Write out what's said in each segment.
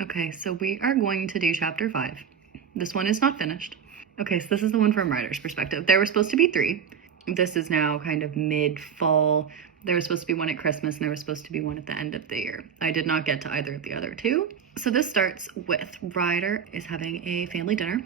Okay, so we are going to do chapter 5. This one is not finished. Okay, so this is the one from Ryder's perspective. There were supposed to be 3. This is now kind of mid-fall. There was supposed to be one at Christmas, and there was supposed to be one at the end of the year. I did not get to either of the other 2. So this starts with Ryder is having a family dinner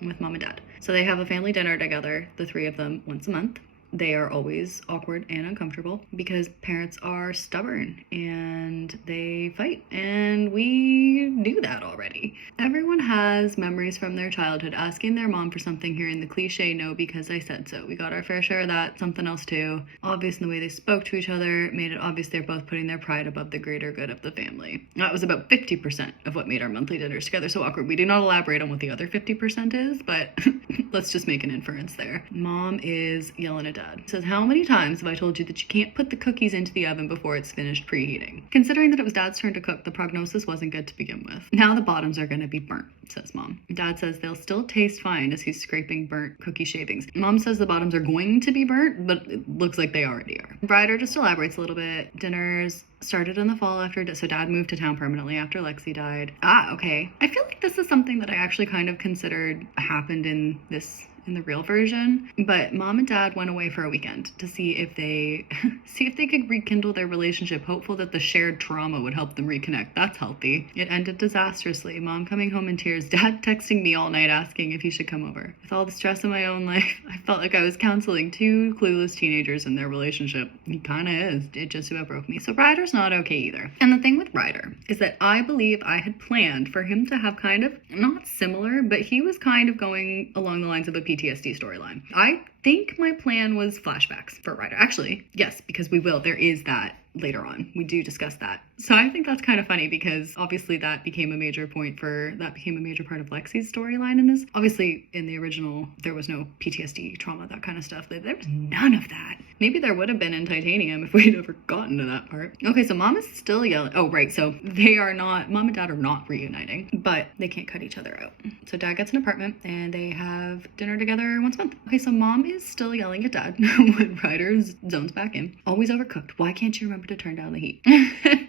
with mom and dad. So they have a family dinner together, the 3 of them, once a month. They are always awkward and uncomfortable because parents are stubborn and they fight, and we knew that already. Everyone has memories from their childhood asking their mom for something, hearing the cliche "no because I said so." We got our fair share of that. Something else too, obvious in the way they spoke to each other, made it obvious they're both putting their pride above the greater good of the family. That was about 50% of what made our monthly dinners together so awkward. We do not elaborate on what the other 50% is, but let's just make an inference there. Mom is yelling at dad. Says, "How many times have I told you that you can't put the cookies into the oven before it's finished preheating?" Considering that it was dad's turn to cook, the prognosis wasn't good to begin with. "Now the bottoms are going to be burnt," says mom. Dad says they'll still taste fine as he's scraping burnt cookie shavings. Mom says the bottoms are going to be burnt, but it looks like they already are. Ryder just elaborates a little bit. Dinners started in the fall so dad moved to town permanently after Lexi died. Okay. I feel like this is something that I actually kind of considered happened in the real version, but mom and dad went away for a weekend to see if they could rekindle their relationship, hopeful that the shared trauma would help them reconnect. That's healthy. It ended disastrously. Mom coming home in tears, dad texting me all night asking if he should come over. With all the stress in my own life, I felt like I was counseling 2 clueless teenagers in their relationship. He kind of is. It just about broke me. So Ryder's not okay either. And the thing with Ryder is that I believe I had planned for him to have kind of, not similar, but he was kind of going along the lines of a PTSD storyline. I think my plan was flashbacks for Ryder. Actually, yes, because there is that later on. We do discuss that. So I think that's kind of funny because obviously that became a major part of Lexi's storyline in this. Obviously in the original, there was no PTSD, trauma, that kind of stuff. There was none of that. Maybe there would have been in Titanium if we'd ever gotten to that part. Okay, so mom is still yelling. Oh, right. So mom and dad are not reuniting, but they can't cut each other out. So dad gets an apartment and they have dinner together once a month. Okay, so mom is still yelling at dad when Ryder zones back in. "Always overcooked. Why can't you remember to turn down the heat?"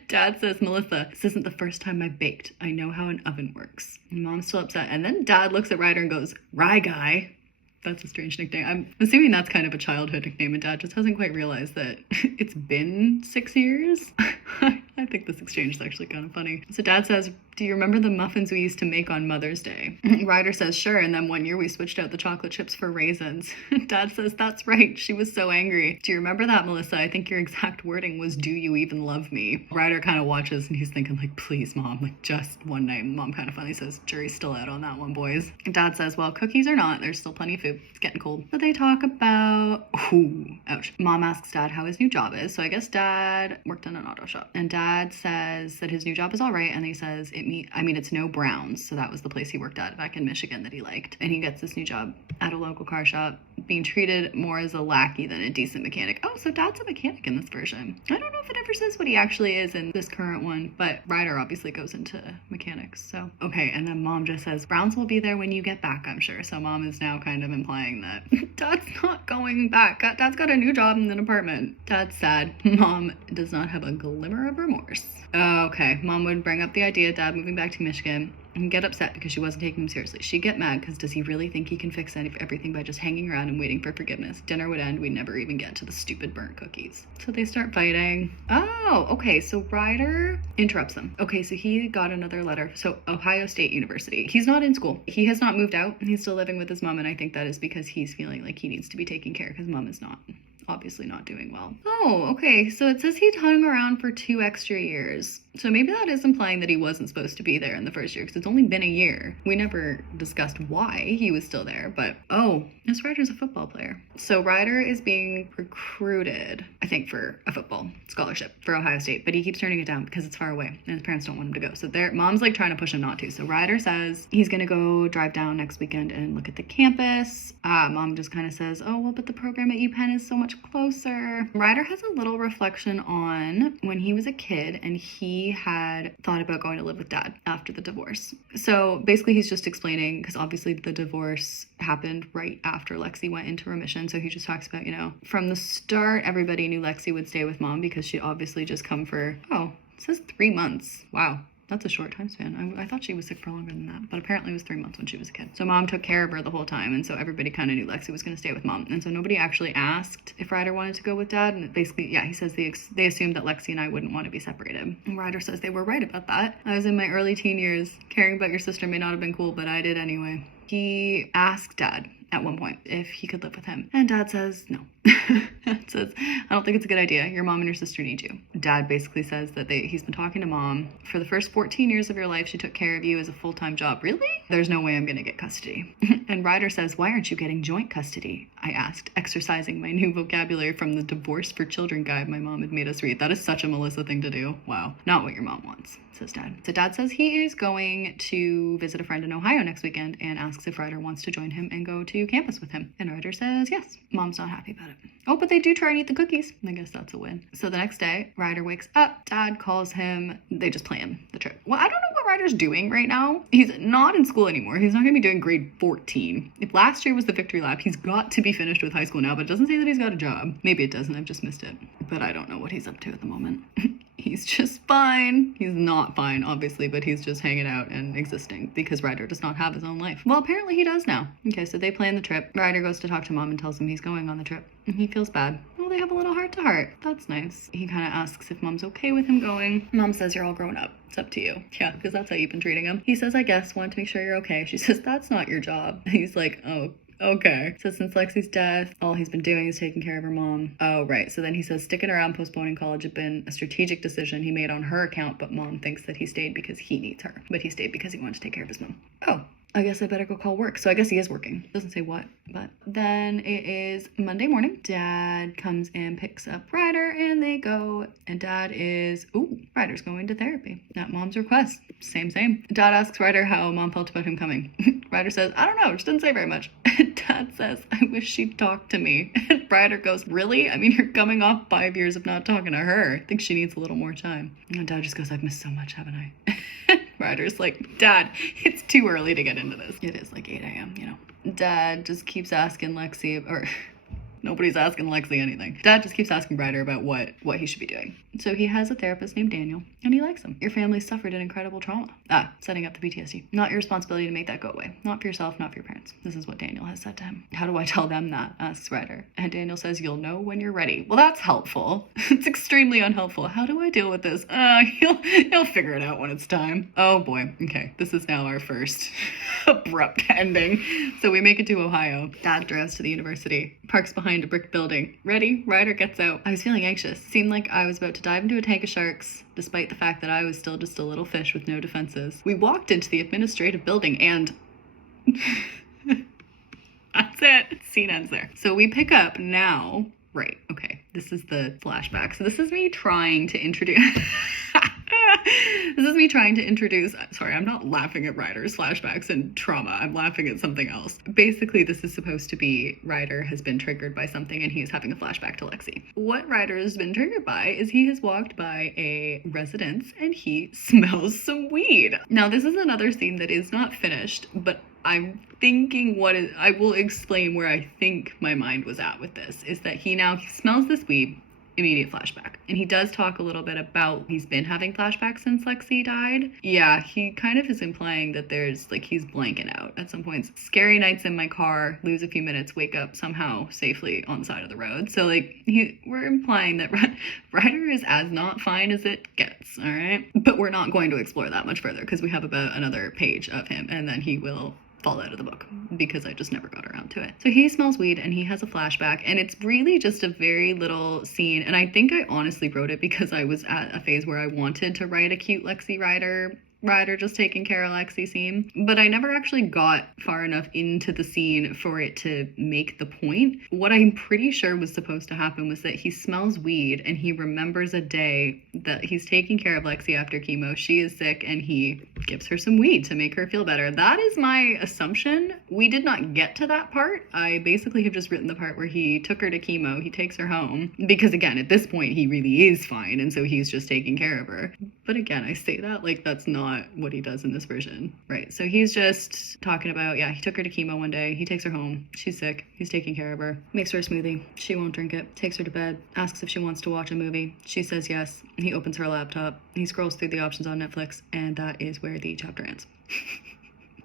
Dad says, "Melissa, this isn't the first time I baked. I know how an oven works." And mom's still upset. And then dad looks at Ryder and goes, "Rye guy." That's a strange nickname. I'm assuming that's kind of a childhood nickname, and dad just hasn't quite realized that it's been 6 years. I think this exchange is actually kind of funny. So dad says, "Do you remember the muffins we used to make on Mother's Day?" Ryder says, "Sure, and then one year we switched out the chocolate chips for raisins." Dad says, "That's right, she was so angry. Do you remember that, Melissa? I think your exact wording was, 'Do you even love me?'" Ryder kind of watches and he's thinking like, "Please, mom, like just one night." Mom kind of finally says, "Jury's still out on that one, boys." And dad says, "Well, cookies or not, there's still plenty of food. It's getting cold." So they talk about, ouch. Mom asks dad how his new job is. So I guess dad worked in an auto shop. And dad says that his new job is all right. And he says, it's no Browns. So that was the place he worked at back in Michigan that he liked. And he gets this new job at a local car shop, being treated more as a lackey than a decent mechanic. Oh, so dad's a mechanic in this version. I don't know if it ever says what he actually is in this current one, but Ryder obviously goes into mechanics. So, okay. And then mom just says, "Browns will be there when you get back, I'm sure." So mom is now kind of implying that dad's not going back. Dad's got a new job in an apartment. Dad's sad. Mom does not have a glimmer of remorse. Okay. Mom would bring up the idea of dad moving back to Michigan and get upset because she wasn't taking him seriously. She'd get mad because does he really think he can fix everything by just hanging around and waiting for forgiveness? Dinner would end. We'd never even get to the stupid burnt cookies. So they start fighting. Oh, okay. So Ryder interrupts them. Okay, so he got another letter. So Ohio State University. He's not in school. He has not moved out. He's still living with his mom, and I think that is because he's feeling like he needs to be taken care of because mom is obviously not doing well. Oh, okay. So it says he'd hung around for 2 extra years. So maybe that is implying that he wasn't supposed to be there in the first year because it's only been a year. We never discussed why he was still there, but this Ryder's a football player. So Ryder is being recruited, I think, for a football scholarship for Ohio State, but he keeps turning it down because it's far away and his parents don't want him to go. So mom's like trying to push him not to. So Ryder says he's going to go drive down next weekend and look at the campus. Mom just kind of says, "Oh, well, but the program at UPenn is so much closer." Ryder has a little reflection on when he was a kid and he had thought about going to live with dad after the divorce. So basically he's just explaining, because obviously the divorce happened right after Lexi went into remission. So he just talks about, from the start, everybody knew Lexi would stay with mom because she'd obviously just come for, it says 3 months. Wow. That's a short time span. I thought she was sick for longer than that, but apparently it was 3 months when she was a kid. So mom took care of her the whole time, and so everybody kind of knew Lexi was going to stay with mom. And so nobody actually asked if Ryder wanted to go with dad, and basically, yeah, he says they assumed that Lexi and I wouldn't want to be separated. And Ryder says they were right about that. I was in my early teen years. Caring about your sister may not have been cool, but I did anyway. He asked dad at one point if he could live with him, and dad says no. Dad says, I don't think it's a good idea. Your mom and your sister need you. Dad basically says that he's been talking to mom. For the first 14 years of your life, she took care of you as a full-time job. Really? There's no way I'm gonna get custody. And Ryder says, why aren't you getting joint custody? I asked, exercising my new vocabulary from the Divorce for Children guide my mom had made us read. That is such a Melissa thing to do. Wow. Not what your mom wants, says dad. So dad says he is going to visit a friend in Ohio next weekend and asks if Ryder wants to join him and go to campus with him. And Ryder says yes. Mom's not happy about it. Oh, but they do try and eat the cookies. I guess that's a win. So the next day, Ryder wakes up. Dad calls him. They just plan the trip. Well, I don't know what Ryder's doing right now. He's not in school anymore. He's not going to be doing grade 14. If last year was the victory lap, he's got to be finished with high school now, but it doesn't say that he's got a job. Maybe it doesn't. I've just missed it. But I don't know what he's up to at the moment. He's just fine. He's not fine, obviously, but he's just hanging out and existing because Ryder does not have his own life. Well, apparently he does now. Okay, so they plan the trip. Ryder goes to talk to mom and tells him he's going on the trip. And he feels bad. Well, they have a little heart-to-heart. That's nice. He kind of asks if mom's okay with him going. Mom says, you're all grown up. It's up to you. Yeah, because that's how you've been treating him. He says, I guess, wanted to make sure you're okay. She says, that's not your job. He's like, oh, okay. So since Lexi's death, all he's been doing is taking care of her mom. Oh, right. So then he says sticking around postponing college had been a strategic decision he made on her account, but mom thinks that he stayed because he needs her. But he stayed because he wanted to take care of his mom. Oh, I guess I better go call work. So I guess he is working. Doesn't say what, but then it is Monday morning. Dad comes and picks up Ryder and they go. And dad is, Ryder's going to therapy at mom's request. Same. Dad asks Ryder how mom felt about him coming. Ryder says, I don't know, just didn't say very much. Dad says, I wish she'd talk to me. And Ryder goes, really? I mean, you're coming off 5 years of not talking to her. I think she needs a little more time. And dad just goes, I've missed so much, haven't I? Ryder's like, Dad, it's too early to get into this. It is like 8 a.m., you know. Dad just keeps asking Lexi, or nobody's asking Lexi anything. Dad just keeps asking Ryder about what he should be doing. So he has a therapist named Daniel, and he likes him. Your family suffered an incredible trauma. Setting up the PTSD. Not your responsibility to make that go away. Not for yourself, not for your parents. This is what Daniel has said to him. How do I tell them that? Asks Ryder. And Daniel says, you'll know when you're ready. Well, that's helpful. It's extremely unhelpful. How do I deal with this? He'll figure it out when it's time. Oh boy. Okay. This is now our first abrupt ending. So we make it to Ohio. Dad drives to the university, parks behind a brick building. Ready? Ryder gets out. I was feeling anxious. Seemed like I was about to dive into a tank of sharks, despite the fact that I was still just a little fish with no defenses. We walked into the administrative building and that's it. Scene ends there. So we pick up now. Right. Okay. This is the flashback. So this is me trying to introduce sorry, I'm not laughing at Ryder's flashbacks and trauma. I'm laughing at something else. Basically, this is supposed to be Ryder has been triggered by something and he is having a flashback to Lexi. What Ryder has been triggered by is he has walked by a residence and he smells some weed. Now, this is another scene that is not finished, but I'm thinking I will explain where I think my mind was at with this, is that he smells this weed, immediate flashback. And he does talk a little bit about he's been having flashbacks since Lexi died. Yeah, he kind of is implying that there's he's blanking out at some points. Scary nights in my car, lose a few minutes, wake up somehow safely on the side of the road. So we're implying that Ryder is as not fine as it gets, all right? But we're not going to explore that much further because we have about another page of him and then he will fall out of the book because I just never got around to it. So he smells weed and he has a flashback and it's really just a very little scene. And I think I honestly wrote it because I was at a phase where I wanted to write a cute Lexi Ryder just taking care of Lexi scene, but I never actually got far enough into the scene for it to make the point. What I'm pretty sure was supposed to happen was that he smells weed and he remembers a day that he's taking care of Lexi after chemo. She is sick and he gives her some weed to make her feel better. That is my assumption. We did not get to that part. I basically have just written the part where he took her to chemo, he takes her home, because again, at this point, he really is fine, and so he's just taking care of her. But again, I say that like that's not what he does in this version, right? So he's just talking about, yeah, he took her to chemo one day. He takes her home. She's sick. He's taking care of her. Makes her a smoothie. She won't drink it. Takes her to bed. Asks if she wants to watch a movie. She says yes. He opens her laptop. He scrolls through the options on Netflix, and that is where the chapter ends.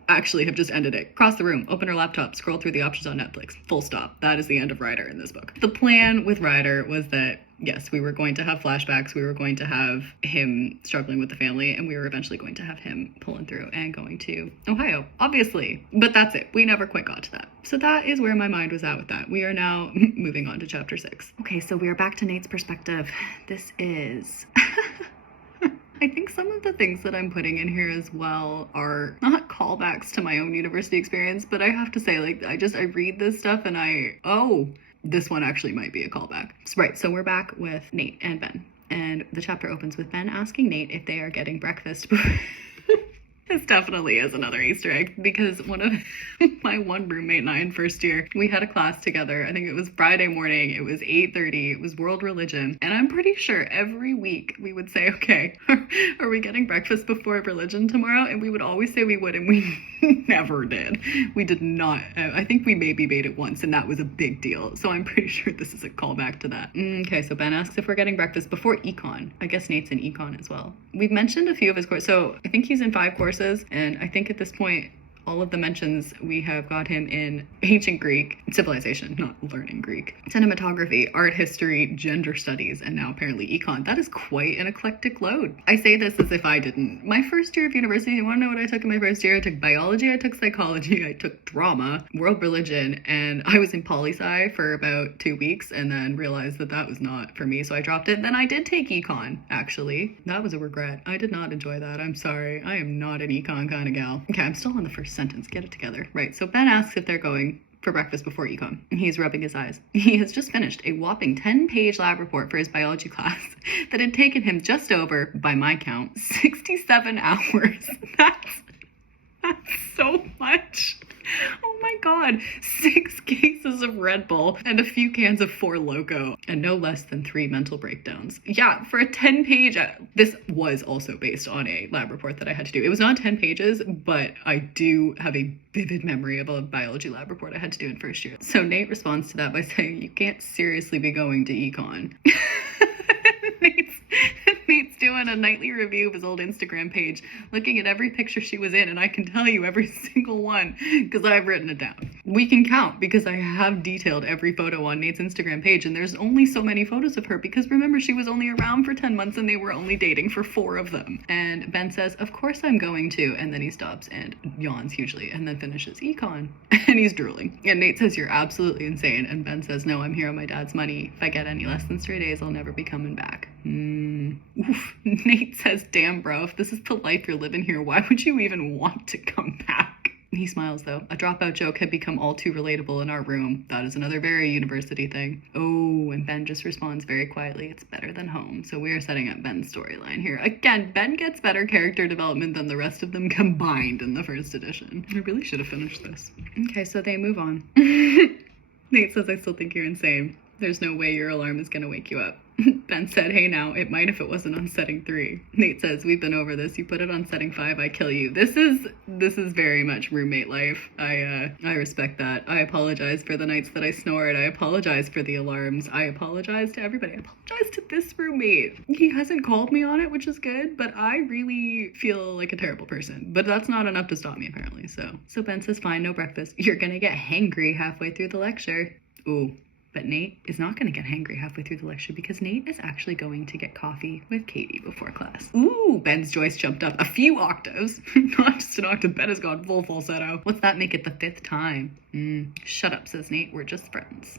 Actually have just ended it. Cross the room, open her laptop, scroll through the options on Netflix. Full stop. That is the end of Ryder in this book. The plan with Ryder was that, yes, we were going to have flashbacks, we were going to have him struggling with the family, and we were eventually going to have him pulling through and going to Ohio, obviously. But that's it. We never quite got to that. So that is where my mind was at with that. We are now moving on to chapter 6. Okay, so we are back to Nate's perspective. This is... I think some of the things that I'm putting in here as well are not callbacks to my own university experience, but I have to say, like, I read this stuff and this one actually might be a callback. Right, so we're back with Nate and Ben, and the chapter opens with Ben asking Nate if they are getting breakfast. This definitely is another Easter egg, because one of my one roommate and I in first year, we had a class together. I think it was Friday morning. It was 8:30. It was world religion. And I'm pretty sure every week we would say, okay, are we getting breakfast before religion tomorrow? And we would always say we would, and we never did. We did not. I think we maybe made it once, and that was a big deal. So I'm pretty sure this is a callback to that. Okay, so Ben asks if we're getting breakfast before econ. I guess Nate's in econ as well. We've mentioned a few of his courses. So I think he's in 5 courses. And I think at this point, all of the mentions, we have got him in ancient Greek, civilization, not learning Greek, cinematography, art history, gender studies, and now apparently econ. That is quite an eclectic load. I say this as if I didn't. My first year of university, you want to know what I took in my first year? I took biology, I took psychology, I took drama, world religion, and I was in poli-sci for about 2 weeks and then realized that that was not for me, so I dropped it. Then I did take econ, actually. That was a regret. I did not enjoy that. I'm sorry. I am not an econ kind of gal. Okay, I'm still on the first sentence. Get it together. Right, so Ben asks if they're going for breakfast before econ. He's rubbing his eyes. He has just finished a whopping 10-page lab report for his biology class that had taken him just over, by my count, 67 hours. That's so much. Oh my god, 6 cases of Red Bull and a few cans of Four Loko and no less than 3 mental breakdowns. Yeah, for a 10-page, this was also based on a lab report that I had to do. It was not 10 pages, but I do have a vivid memory of a biology lab report I had to do in first year. So Nate responds to that by saying, you can't seriously be going to econ. Nate's doing a nightly review of his old Instagram page, looking at every picture she was in, and I can tell you every single one because I've written it down. We can count because I have detailed every photo on Nate's Instagram page, and there's only so many photos of her because remember, she was only around for 10 months and they were only dating for 4 of them. And Ben says, of course I'm going to, and then he stops and yawns hugely and then finishes econ and he's drooling. And Nate says, you're absolutely insane. And Ben says, no, I'm here on my dad's money. If I get any less than 3 days, I'll never be coming back. Oof. Nate says, damn bro, if this is the life you're living here, why would you even want to come back? He smiles though. A dropout joke had become all too relatable in our room. That is another very university thing. Oh, and Ben just responds very quietly, it's better than home. So we are setting up Ben's storyline here. Again, Ben gets better character development than the rest of them combined in the first edition. I really should have finished this. Okay, so they move on. Nate says, I still think you're insane. There's no way your alarm is gonna wake you up. Ben said, hey now, it might if it wasn't on setting 3. Nate says, we've been over this. You put it on setting 5, I kill you. This is very much roommate life. I respect that. I apologize for the nights that I snored. I apologize for the alarms. I apologize to everybody. I apologize to this roommate. He hasn't called me on it, which is good, but I really feel like a terrible person. But that's not enough to stop me, apparently. So Ben says, fine, no breakfast. You're gonna get hangry halfway through the lecture. Ooh. But Nate is not going to get hangry halfway through the lecture because Nate is actually going to get coffee with Katie before class. Ooh, Ben's voice jumped up a few octaves. Not just an octave, Ben has gone full falsetto. What's that make it the 5th time? Shut up, says Nate, we're just friends.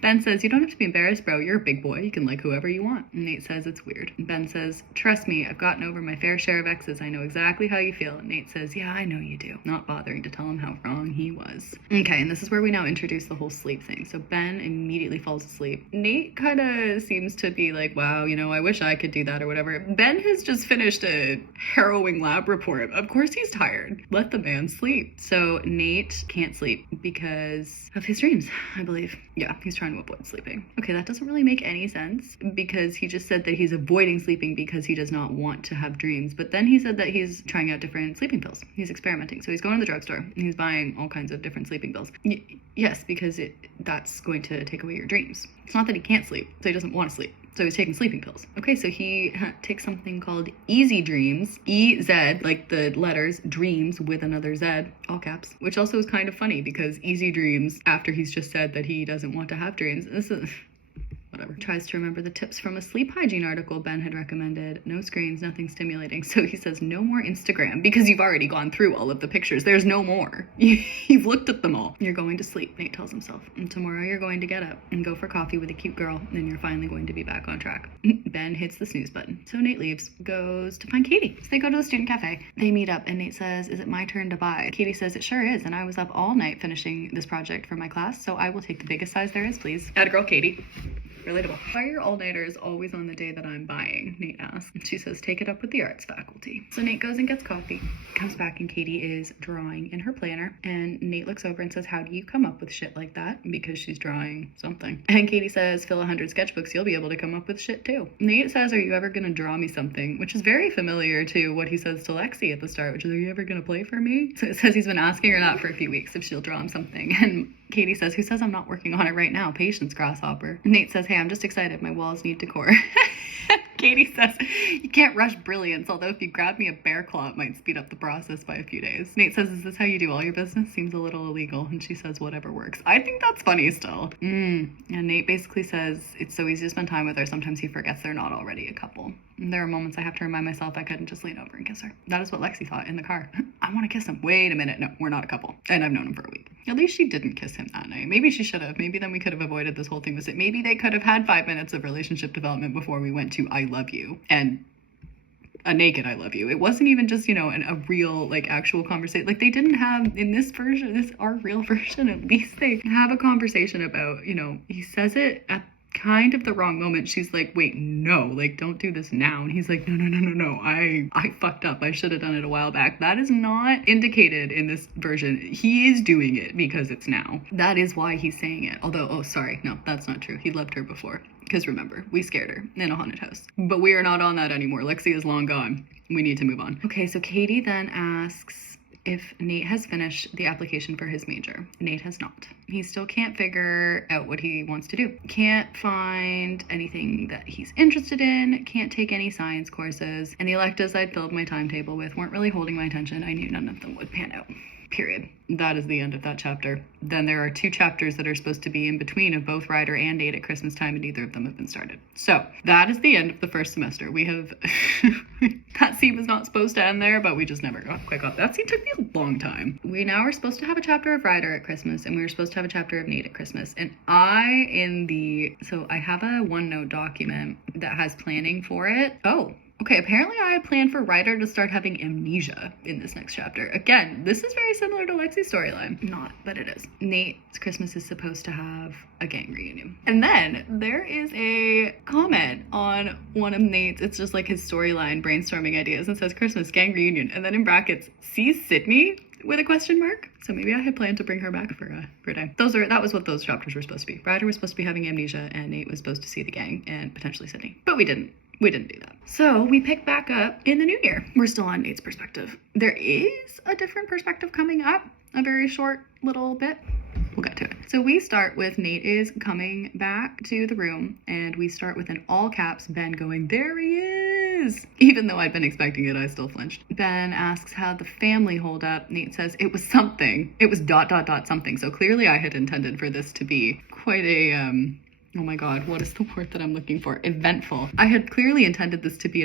Ben says, you don't have to be embarrassed, bro. You're a big boy. You can like whoever you want. And Nate says, it's weird. And Ben says, trust me, I've gotten over my fair share of exes. I know exactly how you feel. And Nate says, yeah, I know you do. Not bothering to tell him how wrong he was. Okay, and this is where we now introduce the whole sleep thing. So Ben immediately falls asleep. Nate kind of seems to be like, wow, you know, I wish I could do that or whatever. Ben has just finished a harrowing lab report. Of course he's tired. Let the man sleep. So Nate can't sleep because of his dreams, I believe. Yeah, he's trying to avoid sleeping. Okay, that doesn't really make any sense because he just said that he's avoiding sleeping because he does not want to have dreams. But then he said that he's trying out different sleeping pills. He's experimenting. So he's going to the drugstore and he's buying all kinds of different sleeping pills. Yes, because that's going to take away your dreams. It's not that he can't sleep, so he doesn't want to sleep. So he's taking sleeping pills. Okay, so he takes something called Easy Dreams, E-Z, like the letters, dreams with another Z, all caps, which also is kind of funny because Easy Dreams, after he's just said that he doesn't want to have dreams, this is... whatever. Tries to remember the tips from a sleep hygiene article Ben had recommended. No screens, nothing stimulating. So he says no more Instagram because you've already gone through all of the pictures. There's no more. You've looked at them all. You're going to sleep, Nate tells himself. And tomorrow you're going to get up and go for coffee with a cute girl. Then you're finally going to be back on track. Ben hits the snooze button. So Nate leaves, goes to find Katie. So they go to the student cafe. They meet up and Nate says, is it my turn to buy? Katie says, it sure is. And I was up all night finishing this project for my class. So I will take the biggest size there is, please. Atta girl, Katie. Relatable. Why are your all-nighters always on the day that I'm buying? Nate asks. She says, take it up with the arts faculty. So Nate goes and gets coffee, comes back and Katie is drawing in her planner. And Nate looks over and says, how do you come up with shit like that? Because she's drawing something. And Katie says, fill 100 sketchbooks, you'll be able to come up with shit too. Nate says, are you ever gonna draw me something? Which is very familiar to what he says to Lexi at the start, which is, are you ever gonna play for me? So it says he's been asking her that for a few weeks if she'll draw him something. And Katie says, who says I'm not working on it right now? Patience, grasshopper. Nate says, hey, I'm just excited. My walls need decor. Katie says, you can't rush brilliance, although if you grab me a bear claw, it might speed up the process by a few days. Nate says, is this how you do all your business? Seems a little illegal. And she says, whatever works. I think that's funny still. And Nate basically says, it's so easy to spend time with her. Sometimes he forgets they're not already a couple. And there are moments I have to remind myself I couldn't just lean over and kiss her. That is what Lexi thought in the car. I want to kiss him. Wait a minute. No, we're not a couple. And I've known him for a week. At least she didn't kiss him that night. Maybe she should have. Maybe then we could have avoided this whole thing with it. Maybe they could have had 5 minutes of relationship development before we went to I love you. And a naked I love you. It wasn't even just, you know, a real, like, actual conversation. Like, they didn't have, in this version, our real version, at least they have a conversation about, you know, he says it at kind of the wrong moment. She's like, wait, no, like, don't do this now. And he's like, no, I fucked up. I should have done it a while back. That is not indicated in this version. He is doing it because it's now. That is why he's saying it. Although, oh, sorry, no, that's not true. He loved her before. Because remember, we scared her in a haunted house. But we are not on that anymore. Lexi is long gone. We need to move on. Okay, so Katie then asks if Nate has finished the application for his major. Nate has not. He still can't figure out what he wants to do. Can't find anything that he's interested in, can't take any science courses, and the electives I'd filled my timetable with weren't really holding my attention. I knew none of them would pan out. Period. That is the end of that chapter. Then there are 2 chapters that are supposed to be in between of both Ryder and Nate at Christmas time, and neither of them have been started. So that is the end of the first semester. We have that scene was not supposed to end there, but we just never quite got that scene. Took me a long time. We now are supposed to have a chapter of Ryder at Christmas, and we were supposed to have a chapter of Nate at Christmas. And I have a OneNote document that has planning for it. Oh. Okay, apparently I had planned for Ryder to start having amnesia in this next chapter. Again, this is very similar to Lexi's storyline. Not, but it is. Nate's Christmas is supposed to have a gang reunion. And then there is a comment on one of Nate's, it's just like his storyline brainstorming ideas, and says Christmas gang reunion. And then in brackets, sees Sydney with a question mark. So maybe I had planned to bring her back for a day. That was what those chapters were supposed to be. Ryder was supposed to be having amnesia and Nate was supposed to see the gang and potentially Sydney. But we didn't. We didn't do that. So we pick back up in the new year. We're still on Nate's perspective. There is a different perspective coming up, a very short little bit. We'll get to it. So we start with Nate is coming back to the room, and we start with an all caps Ben going, there he is. Even though I'd been expecting it, I still flinched. Ben asks how the family hold up. Nate says it was something. It was ... something. So clearly I had intended for this to be quite a, oh my God, what is the word that I'm looking for? Eventful. I had clearly intended this to be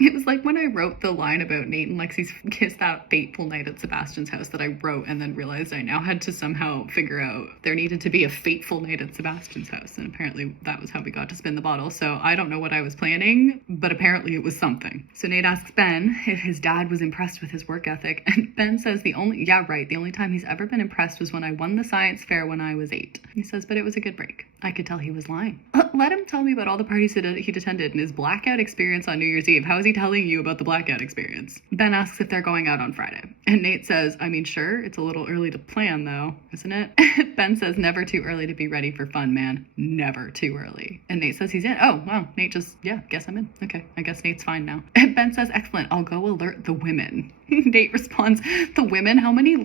it was like when I wrote the line about Nate and Lexi's kiss that fateful night at Sebastian's house that I wrote and then realized I now had to somehow figure out there needed to be a fateful night at Sebastian's house. And apparently that was how we got to spin the bottle. So I don't know what I was planning, but apparently it was something. So Nate asks Ben if his dad was impressed with his work ethic. And Ben says the only time he's ever been impressed was when I won the science fair when I was 8. He says, but it was a good break. I could tell he was lying. Let him tell me about all the parties he'd attended and his blackout experience on New Year's Eve. How is he telling you about the blackout experience? Ben asks if they're going out on Friday. And Nate says, I mean, sure, it's a little early to plan though, isn't it? Ben says, never too early to be ready for fun, man. Never too early. And Nate says he's in. Oh, wow. Nate just, yeah, guess I'm in. Okay, I guess Nate's fine now. And Ben says, excellent, I'll go alert the women. Nate responds, the women? How many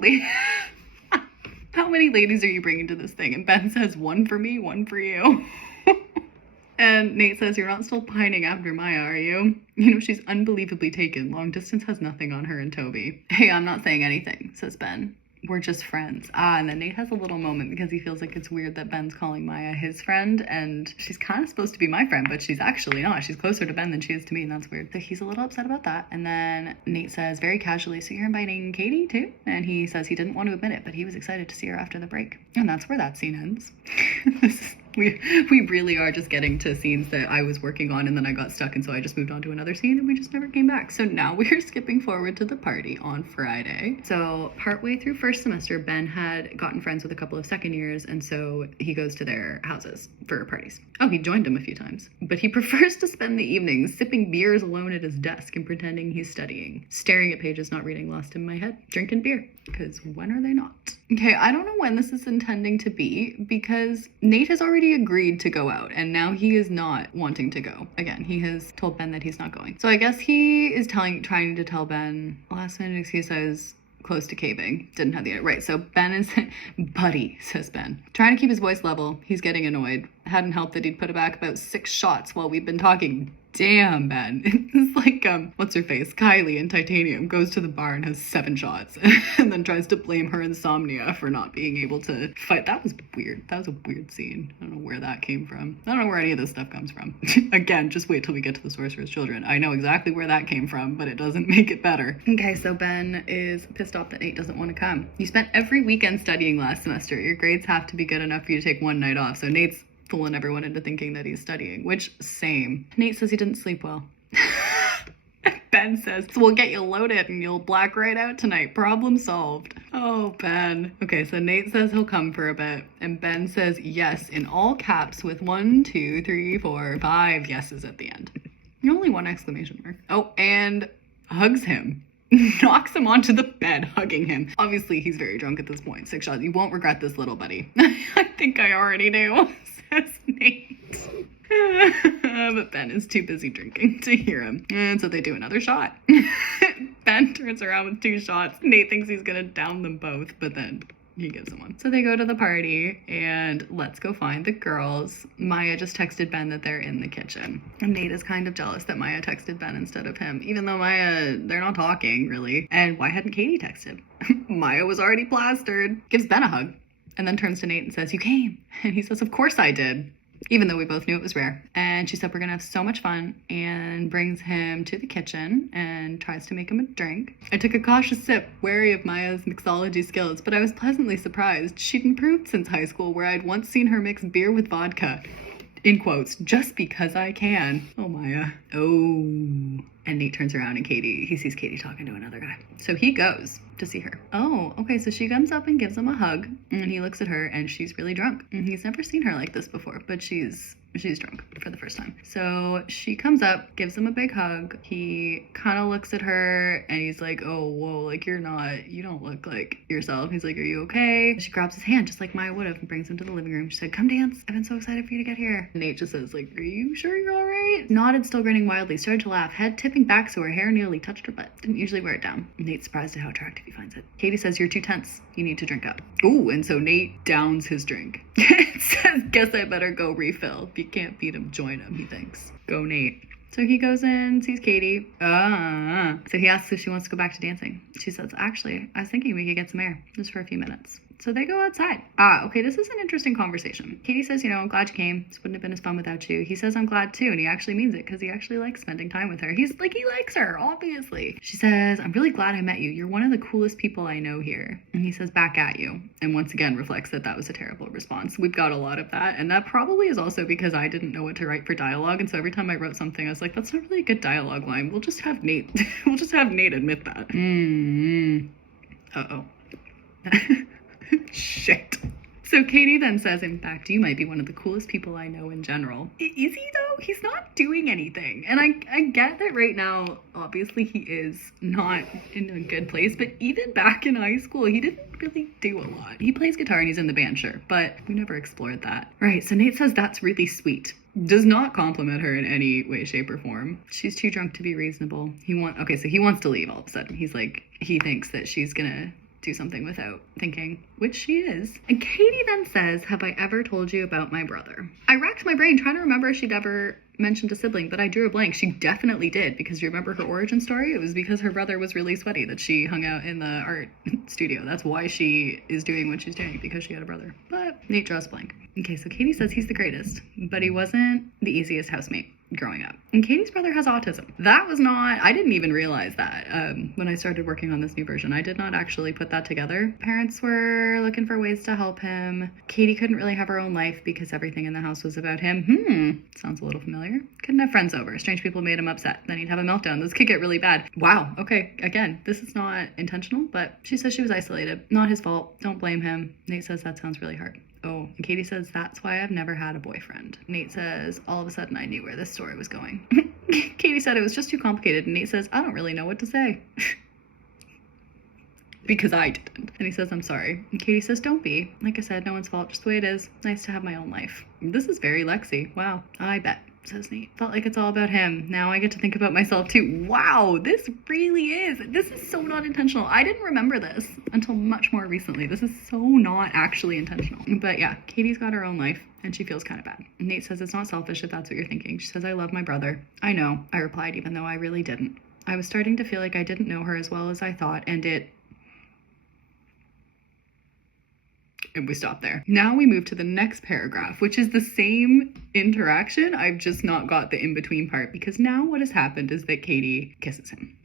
how many ladies are you bringing to this thing? And Ben says, one for me, one for you. And Nate says, you're not still pining after Maya, are you? You know, she's unbelievably taken. Long distance has nothing on her and Toby. Hey, I'm not saying anything, says Ben. We're just friends. And then Nate has a little moment because he feels like it's weird that Ben's calling Maya his friend, and she's kind of supposed to be my friend, but she's actually not. She's closer to Ben than she is to me, and that's weird. So he's a little upset about that. And then Nate says very casually, so you're inviting Katie too? And he says he didn't want to admit it, but he was excited to see her after the break. And that's where that scene ends. We really are just getting to scenes that I was working on and then I got stuck, and so I just moved on to another scene and we just never came back. So now we're skipping forward to the party on Friday. So partway through first semester, Ben had gotten friends with a couple of second years, and so he goes to their houses for parties. Oh, he joined them a few times, but he prefers to spend the evenings sipping beers alone at his desk and pretending he's studying, staring at pages not reading lost in my head, drinking beer, because when are they not? Okay, I don't know when this is intending to be, because Nate has already agreed to go out, and now he is not wanting to go. Again, he has told Ben that he's not going. So I guess he is trying to tell Ben, last minute excuse, I was close to caving. Didn't have the right. So Ben is, buddy, says Ben. Trying to keep his voice level. He's getting annoyed. Hadn't helped that he'd put back about 6 shots while we've been talking. Damn, Ben. It's like, what's her face? Kylie in Titanium goes to the bar and has 7 shots and then tries to blame her insomnia for not being able to fight. That was weird. That was a weird scene. I don't know where that came from. I don't know where any of this stuff comes from. Again, just wait till we get to the Sorcerer's Children. I know exactly where that came from, but it doesn't make it better. Okay, so Ben is pissed off that Nate doesn't want to come. You spent every weekend studying last semester. Your grades have to be good enough for you to take one night off. So Nate's fooling everyone into thinking that he's studying, which, same. Nate says he didn't sleep well. Ben says, so we'll get you loaded and you'll black right out tonight. Problem solved. Oh, Ben. Okay, so Nate says he'll come for a bit, and Ben says yes in all caps with 1, 2, 3, 4, 5 yeses at the end. Only 1 exclamation mark. Oh, and hugs him. Knocks him onto the bed, hugging him. Obviously, he's very drunk at this point. 6 shots. You won't regret this, little buddy. I think I already do, says Nate. But Ben is too busy drinking to hear him. And so they do another shot. Ben turns around with 2 shots. Nate thinks he's gonna down them both, but then he gives him one. So they go to the party, and let's go find the girls. Maya just texted Ben that they're in the kitchen. And Nate is kind of jealous that Maya texted Ben instead of him, even though Maya, they're not talking, really. And why hadn't Katie texted? Maya was already plastered. Gives Ben a hug, and then turns to Nate and says, you came. And he says, of course I did. Even though we both knew it was rare. And she said we're gonna have so much fun, and brings him to the kitchen and tries to make him a drink. I took a cautious sip, wary of Maya's mixology skills, but I was pleasantly surprised. She'd improved since high school, where I'd once seen her mix beer with vodka. In quotes, just because I can. Oh, Maya. Oh. And Nate turns around and he sees Katie talking to another guy. So he goes to see her. Oh, okay, so she comes up and gives him a hug, and he looks at her, and she's really drunk. And he's never seen her like this before, but she's drunk for the first time. So she comes up, gives him a big hug. He kind of looks at her, and he's like, oh, whoa, like you don't look like yourself. He's like, are you okay? She grabs his hand, just like Maya would have, and brings him to the living room. She said, come dance. I've been so excited for you to get here. And Nate just says, like, are you sure you're all right? Nodded, still grinning wildly, started to laugh, head tipping back so her hair nearly touched her butt. Didn't usually wear it down. Nate's surprised at how attractive he finds it. Katie says, you're too tense. You need to drink up. Ooh, and so Nate downs his drink. It says, guess I better go refill. If you can't beat him, join him, he thinks. Go, Nate. So he goes in, sees Katie. So he asks if she wants to go back to dancing. She says, actually, I was thinking we could get some air, just for a few minutes. So they go outside. Okay, this is an interesting conversation. Katie says, I'm glad you came. This wouldn't have been as fun without you. He says, I'm glad too, and he actually means it, because he actually likes spending time with her. He's like, he likes her, obviously. She says, I'm really glad I met you. You're one of the coolest people I know here. And he says, back at you. And once again reflects that was a terrible response. We've got a lot of that, and that probably is also because I didn't know what to write for dialogue, and so every time I wrote something, I was like, that's not really a good dialogue line. We'll just have Nate, admit that. Uh-oh. Shit. So Katie then says, in fact, you might be one of the coolest people I know in general. Is he though? He's not doing anything. And I get that right now, obviously he is not in a good place, but even back in high school, he didn't really do a lot. He plays guitar and he's in the band, sure, but we never explored that. Right, so Nate says that's really sweet. Does not compliment her in any way, shape, or form. She's too drunk to be reasonable. He wants to leave all of a sudden. He's like, he thinks that she's gonna do something without thinking, which she is. And Katie then says, have I ever told you about my brother? I racked my brain trying to remember if she'd ever mentioned a sibling, but I drew a blank. She definitely did, because you remember her origin story? It was because her brother was really sweaty that she hung out in the art studio. That's why she is doing what she's doing, because she had a brother. But Nate draws blank. Okay, so Katie says he's the greatest, but he wasn't the easiest housemate growing up. And Katie's brother has autism. That was not, I didn't even realize that when I started working on this new version. I did not actually put that together. Parents were looking for ways to help him. Katie couldn't really have her own life because everything in the house was about him. Sounds a little familiar. Couldn't have friends over. Strange people made him upset. Then he'd have a meltdown. This could get really bad. Wow. Okay. Again, this is not intentional, but she says she was isolated. Not his fault. Don't blame him. Nate says that sounds really hard. Oh, and Katie says, that's why I've never had a boyfriend. Nate says, all of a sudden I knew where this story was going. Katie said it was just too complicated. And Nate says, I don't really know what to say. Because I didn't. And he says, I'm sorry. And Katie says, don't be. Like I said, no one's fault, just the way it is. Nice to have my own life. This is very Lexi. Wow. I bet, says Nate. Felt like it's all about him. Now I get to think about myself too. Wow, this really is. This is so not intentional. I didn't remember this until much more recently. This is so not actually intentional. But yeah, Katie's got her own life and she feels kind of bad. Nate says, it's not selfish if that's what you're thinking. She says, I love my brother. I know, I replied, even though I really didn't. I was starting to feel like I didn't know her as well as I thought, and we stop there. Now we move to the next paragraph, which is the same interaction. I've just not got the in-between part, because now what has happened is that Katie kisses him.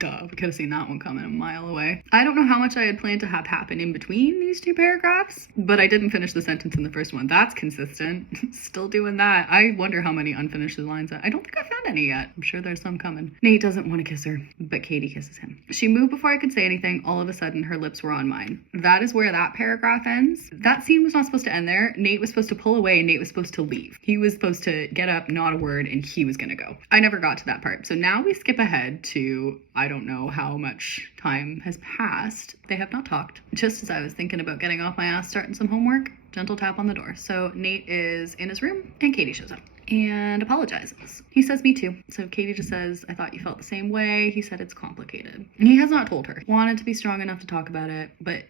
Duh, we could have seen that one coming a mile away. I don't know how much I had planned to have happen in between these two paragraphs, but I didn't finish the sentence in the first one. That's consistent. Still doing that. I wonder how many unfinished lines. I don't think I found any yet. I'm sure there's some coming. Nate doesn't want to kiss her, but Katie kisses him. She moved before I could say anything. All of a sudden, her lips were on mine. That is where that paragraph ends. That scene was not supposed to end there. Nate was supposed to pull away and Nate was supposed to leave. He was supposed to get up, not a word, and he was gonna go. I never got to that part. So now we skip ahead to, I don't know how much time has passed. They have not talked. Just as I was thinking about getting off my ass, starting some homework, gentle tap on the door. So Nate is in his room and Katie shows up and apologizes. He says, me too. So Katie just says, I thought you felt the same way. He said it's complicated. And he has not told her. Wanted to be strong enough to talk about it, but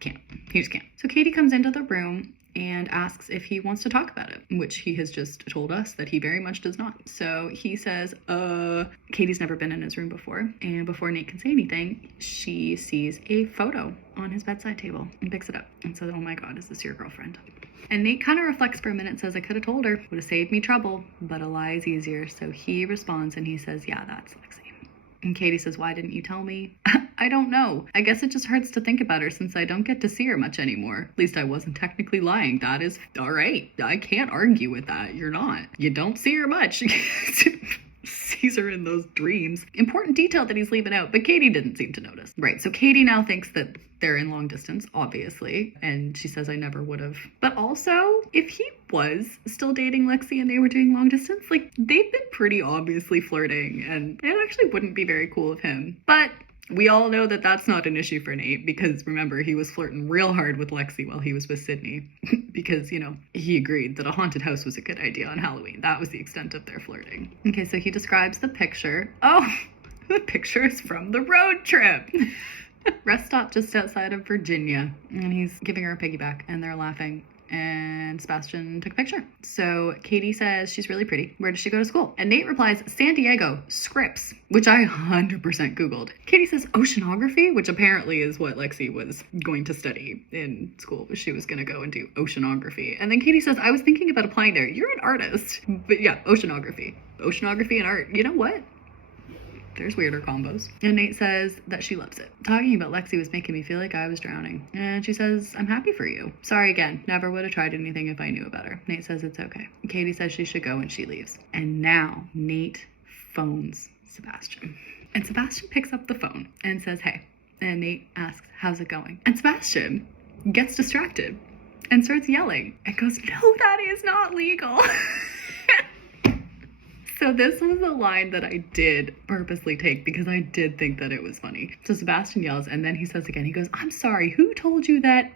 can't. He just can't. So Katie comes into the room and asks if he wants to talk about it, which he has just told us that he very much does not. So he says, Katie's never been in his room before. And before Nate can say anything, she sees a photo on his bedside table and picks it up and says, oh my God, is this your girlfriend? And Nate kind of reflects for a minute and says, I could have told her, would have saved me trouble, but a lie is easier. So he responds and he says, yeah, that's Lexi. And Katie says, why didn't you tell me? I don't know. I guess it just hurts to think about her since I don't get to see her much anymore. At least I wasn't technically lying. That is all right. I can't argue with that. You're not. You don't see her much. Sees her in those dreams. Important detail that he's leaving out, but Katie didn't seem to notice. Right, so Katie now thinks that they're in long distance, obviously, and she says, I never would have. But also, if he was still dating Lexi and they were doing long distance, like, they've been pretty obviously flirting, and it actually wouldn't be very cool of him. But we all know that that's not an issue for Nate, because remember, he was flirting real hard with Lexi while he was with Sydney, because, you know, he agreed that a haunted house was a good idea on Halloween. That was the extent of their flirting. Okay, so he describes the picture. Oh, the picture is from the road trip. Rest stop just outside of Virginia, and he's giving her a piggyback, and they're laughing. And Sebastian took a picture. So Katie says she's really pretty. Where does she go to school? And Nate replies, San Diego, Scripps, which I 100% Googled. Katie says oceanography, which apparently is what Lexi was going to study in school. She was going to go and do oceanography. And then Katie says, I was thinking about applying there. You're an artist. But yeah, oceanography. Oceanography and art. You know what? There's weirder combos. And Nate says that she loves it. Talking about Lexi was making me feel like I was drowning. And she says, I'm happy for you. Sorry again. Never would have tried anything if I knew about her. Nate says it's okay. Katie says she should go and she leaves. And now Nate phones Sebastian. And Sebastian picks up the phone and says, hey. And Nate asks, how's it going? And Sebastian gets distracted and starts yelling and goes, no, that is not legal. So this was a line that I did purposely take because I did think that it was funny. So Sebastian yells, and then he says again, he goes, I'm sorry, who told you that? ...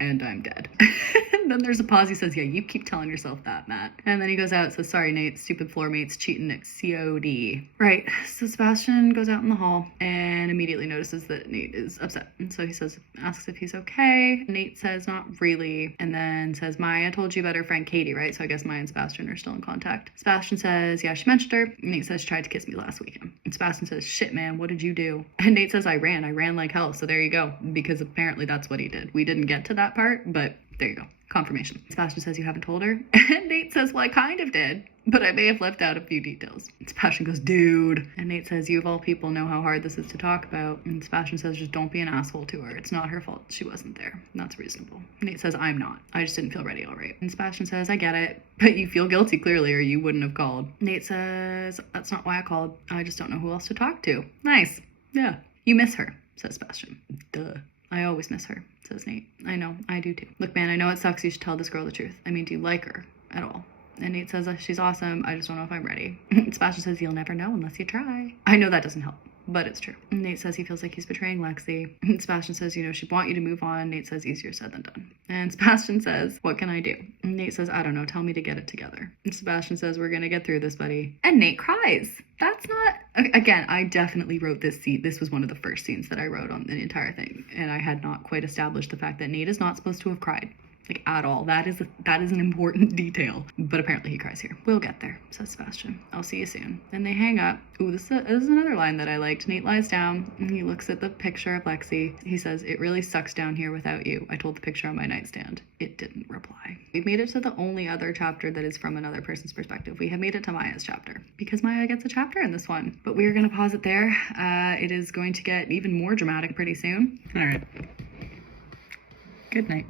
and I'm dead. And then there's a pause. He says, yeah, you keep telling yourself that, Matt. And then he goes out, says, sorry, Nate, stupid floor mates cheating at COD. Right, so Sebastian goes out in the hall and immediately notices that Nate is upset. And so he asks if he's okay. Nate says, not really. And then says, Maya told you about her friend Katie, right? So I guess Maya and Sebastian are still in contact. Sebastian says, yeah, she mentioned her. Nate says, she tried to kiss me last weekend. And Sebastian says, shit, man, what did you do? And Nate says, I ran like hell. So there you go, because apparently that's what he did. We didn't get to that part, but there you go. Confirmation. Sebastian says, you haven't told her? And Nate says, well, I kind of did, but I may have left out a few details. Sebastian goes, dude. And Nate says, you of all people know how hard this is to talk about. And Sebastian says, just don't be an asshole to her. It's not her fault. She wasn't there. And that's reasonable. Nate says, I'm not. I just didn't feel ready all right. And Sebastian says, I get it, but you feel guilty clearly or you wouldn't have called. Nate says, that's not why I called. I just don't know who else to talk to. Nice. Yeah. You miss her, says Sebastian. Duh. I always miss her, says Nate. I know, I do too. Look, man, I know it sucks. You should tell this girl the truth. I mean, do you like her at all? And Nate says, she's awesome. I just don't know if I'm ready. Sebastian says, you'll never know unless you try. I know that doesn't help, but it's true. And Nate says he feels like he's betraying Lexi. And Sebastian says, you know, she'd want you to move on. Nate says, easier said than done. And Sebastian says, what can I do? And Nate says, I don't know. Tell me to get it together. And Sebastian says, we're going to get through this, buddy. And Nate cries. That's not... Again, I definitely wrote this scene. This was one of the first scenes that I wrote on the entire thing. And I had not quite established the fact that Nate is not supposed to have cried. Like, at all. That is an important detail. But apparently he cries here. We'll get there, says Sebastian. I'll see you soon. Then they hang up. Ooh, this is another line that I liked. Nate lies down and he looks at the picture of Lexi. He says, it really sucks down here without you. I told the picture on my nightstand. It didn't reply. We've made it to the only other chapter that is from another person's perspective. We have made it to Maya's chapter because Maya gets a chapter in this one. But we're going to pause it there. It is going to get even more dramatic pretty soon. All right. Good night.